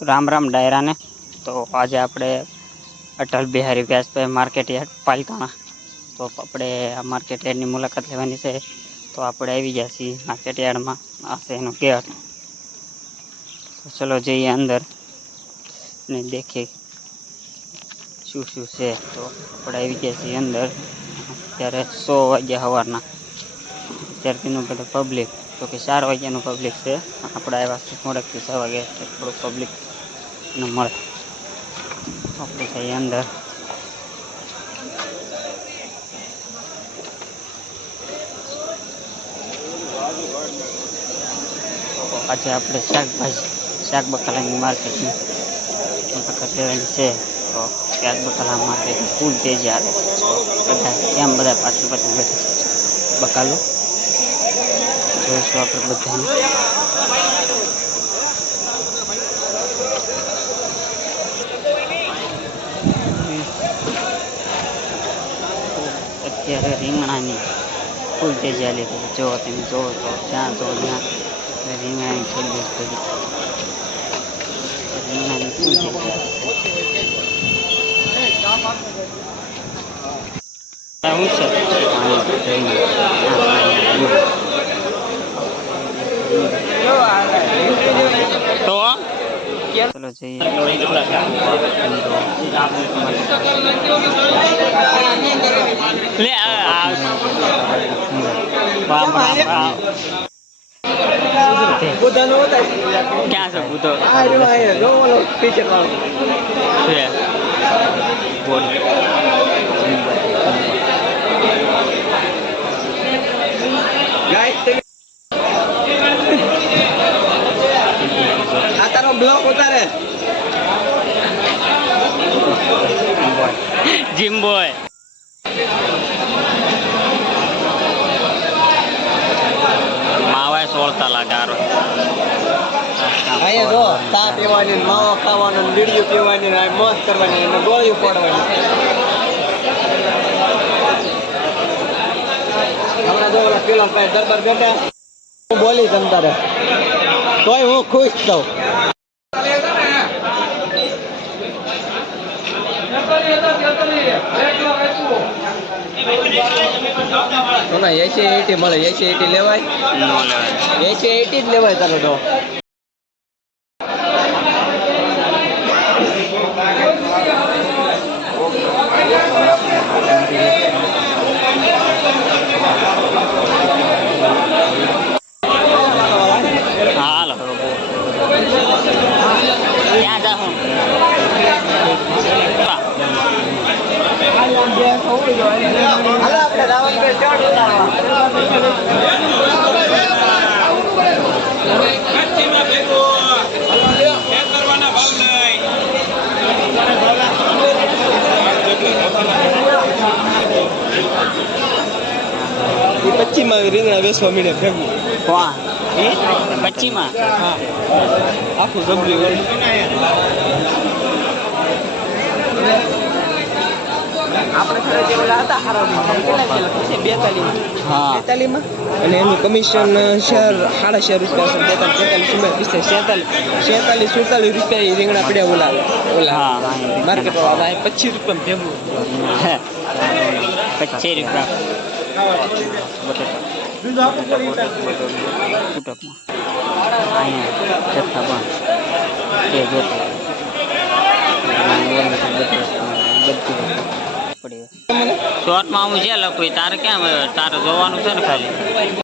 राम राम डायरा ने। तो आज આપણે અટલ બિહારી વ્યાસભાઈ માર્કેટ યાર્ડ પાલિતાણા તો આપણે આ માર્કેટ યાર્ડની મુલાકાત લેવાની છે। તો આપણે આવી ગયા છીએ માર્કેટ યાર્ડમાં। આ છે એનો ગેટ। તો ચલો જઈએ અંદર ને દેખીએ શું શું છે। તો આપણે આવી ગયા છીએ અંદર। અત્યારે 100 વાગ્યા સવારના। અત્યારથીનું બધું પબ્લિક તો કે 4 વાગ્યાનું પબ્લિક છે। આપણે આવ્યા છીએ મોડેકથી 6 વાગે થોડું પબ્લિક ન મળે। આપણે જઈએ અંદર। આજે આપણે શાક બકાલાની માર્કેટની મુલાકાત લેવાની છે। તો શાક બકાલા માર્કેટ ફૂલ તેજી આવે બધા એમ બધા પાછળ પાછળ બેઠા છે। બકાલું જોઈશું આપણે બધાને। અત્યારે રીંગણાની ફૂલ તેજી આલી છે। જો તમે જોવો તો જ્યાં જો ત્યાં રીંગણાની થેલી પડી। રીંગણાની ફૂલ તેજી તો ચલો જઈએ। ક્યાં છે બુધો? બ્લોક ઉતારે જીમ બોય માવાય 16 લાગારો। અહીંયા જો ચા પીવાની માવો ખાવાનો બીડીયું પીવાની મોજ કરવાની અને ગોળીઓ પડવાની। હમણાં જો પેલો દરબાર બેઠા હું બોલી તમતારે તોય હું ખુશ છું। 80 મળે 80 લેવાય ન લેવાય 80 જ લેવાય તારો તો। હાલો ક્યાં જાઉં? પચ્ચીમાં રીંગણા વેચવા મળે ભેગું। કોણ 25માં? હા આખું જબરી હોય। આપણે જે ઓલા હતા હારા 42 માં અને એનું કમિશન શેર 6.5 રૂપિયા છે। 46 રૂપિયા રીંગણા પડ્યા ઓલા માર્કેટ વાળા 25 રૂપિયા ભેગું। 25 રૂપિયા શોર્ટમાં હું જે લખું તારે ક્યાં તારે જોવાનું છે ને ખાલી।